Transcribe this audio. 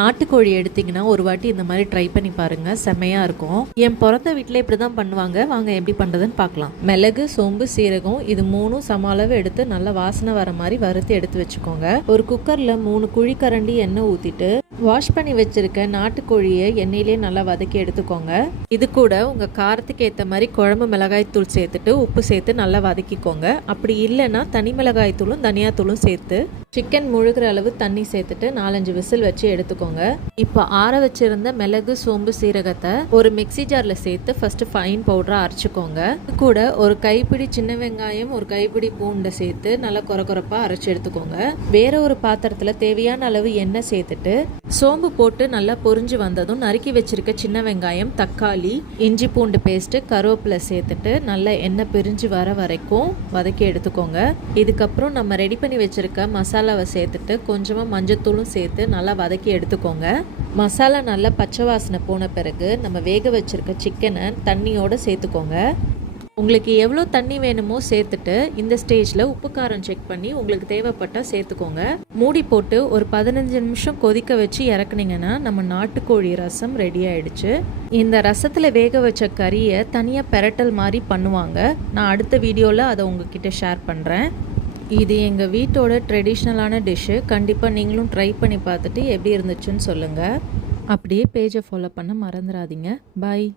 நாட்டுக்கோழி எடுத்திங்கன்னா ஒரு வாட்டி இந்த மாதிரி ட்ரை பண்ணி பாருங்கள், செம்மையாக இருக்கும். என் பிறந்த வீட்டில் இப்படி தான் பண்ணுவாங்க. வாங்க எப்படி பண்ணுறதுன்னு பார்க்கலாம். மிளகு, சோம்பு, சீரகம் இது 3 சம அளவு எடுத்து நல்லா வாசனை வர மாதிரி வறுத்து எடுத்து வச்சுக்கோங்க. ஒரு குக்கரில் 3 குழிக்கரண்டி எண்ணெய் ஊற்றிட்டு வாஷ் பண்ணி வச்சுருக்க நாட்டுக்கோழியை எண்ணெயிலே நல்லா வதக்கி எடுத்துக்கோங்க. இது கூட உங்கள் காரத்துக்கு ஏற்ற மாதிரி குழம்பு மிளகாய் தூள் சேர்த்துட்டு உப்பு சேர்த்து நல்லா வதக்கிக்கோங்க. அப்படி இல்லைன்னா தனி மிளகாய் தூளும் தனியாத்தூளும் சேர்த்து சிக்கன் முழுகிற அளவு தண்ணி சேர்த்துட்டு 4-5 விசில் வச்சு எடுத்துக்கோங்க. இப்போ ஆற வச்சிருந்த மிளகு, சோம்பு, சீரகத்தை ஒரு மிக்சி ஜாரில் சேர்த்து ஃபஸ்ட்டு ஃபைன் பவுடராக அரைச்சிக்கோங்க. இது கூட ஒரு கைப்பிடி சின்ன வெங்காயம், ஒரு கைப்பிடி பூண்டை சேர்த்து நல்லா கொரப்பாக அரைச்சி எடுத்துக்கோங்க. வேற ஒரு பாத்திரத்தில் தேவையான அளவு எண்ணெய் சேர்த்துட்டு சோம்பு போட்டு நல்லா பொரிஞ்சு வந்ததும் நறுக்கி வச்சிருக்க சின்ன வெங்காயம், தக்காளி, இஞ்சி பூண்டு பேஸ்ட்டு, கருவேப்பிலை சேர்த்துட்டு நல்லா எண்ணெய் பிரிஞ்சு வர வரைக்கும் வதக்கி எடுத்துக்கோங்க. இதுக்கப்புறம் நம்ம ரெடி பண்ணி வச்சிருக்க மசாலாவை சேர்த்துட்டு கொஞ்சமாக மஞ்சத்தூளும் சேர்த்து நல்லா வதக்கி எடுத்துக்கோங்க. மசாலா நல்லா பச்சை வாசனை போன பிறகு நம்ம வேக வச்சிருக்க சிக்கனை தண்ணியோடு சேர்த்துக்கோங்க. உங்களுக்கு எவ்வளோ தண்ணி வேணுமோ சேர்த்துட்டு இந்த ஸ்டேஜில் உப்பு காரம் செக் பண்ணி உங்களுக்கு தேவைப்பட்டால் சேர்த்துக்கோங்க. மூடி போட்டு ஒரு 15 நிமிஷம் கொதிக்க வச்சு இறக்குனீங்கன்னா நம்ம நாட்டுக்கோழி ரசம் ரெடி ஆயிடுச்சு. இந்த ரசத்தில் வேக வச்ச கறியை தனியாக பெரட்டல் மாதிரி பண்ணுவாங்க. நான் அடுத்த வீடியோவில் அதை உங்ககிட்ட ஷேர் பண்ணுறேன். இது எங்கள் வீட்டோட ட்ரெடிஷ்னலான டிஷ்ஷு. கண்டிப்பாக நீங்களும் ட்ரை பண்ணி பார்த்துட்டு எப்படி இருந்துச்சுன்னு சொல்லுங்கள். அப்படியே பேஜை ஃபாலோ பண்ண மறந்துடாதீங்க. பாய்.